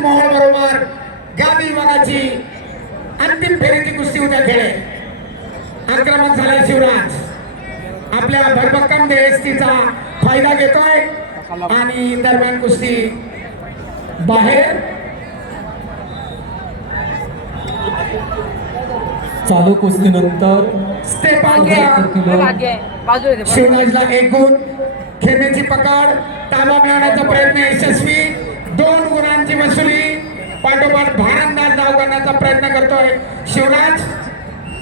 मोहोळ बरोबर गादी विभागाची अंतिम फेरीची कुस्ती उद्या खेळे. आक्रमक झालाय शिवराज, आपल्या भरभक्कम देहस्तीचा फायदा घेतोय आणि दरम्यान कुस्ती बाहेर. चालू कुस्तीनंतर शिवराजला 1 गुण, खेळण्याची पकड, ताबा मिळवण्याचा प्रयत्न यशस्वी, 2 गुणांची वसुली. पाठोपाठ भारंदाज धाव करण्याचा प्रयत्न करतोय शिवराज.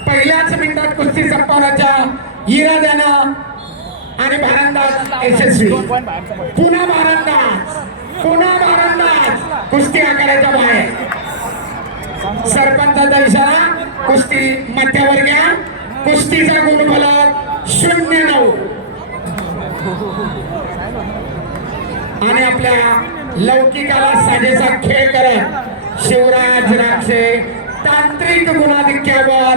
पहिल्याच मिनिटात कुस्ती संपवण्याच्या इराद्यानं आणि भारंदाज यशस्वी. पुन्हा भारंदाज कुस्ती आकाराच्या बाहेर. सरपंचाचा इशारा, कुस्ती मध्यावर घ्या. कुस्तीचा गुणफलक 0-9 आणि आपल्या लौकिकाला साजेसा खेळ करत शिवराज राक्षे तांत्रिक गुणाधिक्यावर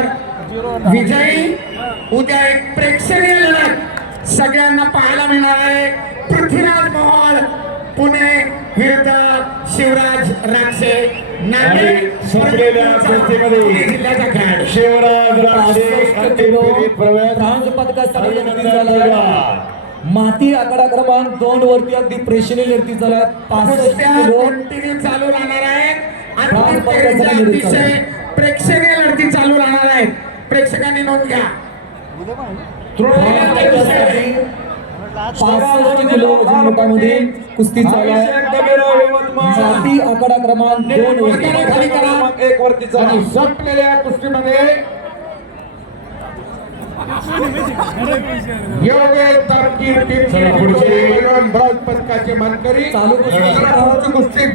विजयी. उद्या एक प्रेक्षणीय लढत सगळ्यांना पाहायला मिळणार आहे. पृथ्वीराज मोहोळ पुणे विरुद्ध शिवराज राक्षे नांदेड. संपलेल्या कुस्तीमध्ये जिल्ह्याचा खेळ शिवराज राक्षे ब्रॉन्झ पदकासाठी माती आकडा क्रमांक 2 वरती अगदी प्रेक्षणीय लढती झाल्या. 65 किलो कंटिन्यू चालू राहणार आहेत. अंतिम फेरीच्या अतिशय प्रेक्षणीय लढती चालू राहणार आहेत. प्रेक्षकांनी नोंद घ्या. 65 किलो वजन गटामध्ये कुस्ती चालू आहे. माती आकडा क्रमांक 2 वरती 1 वरती आणि संपलेल्या कुस्तीमध्ये योगेश तापकीर टीमचे ब्रॉन्झ पदकाचे मानकरी. चालू कुस्ती कुस्ती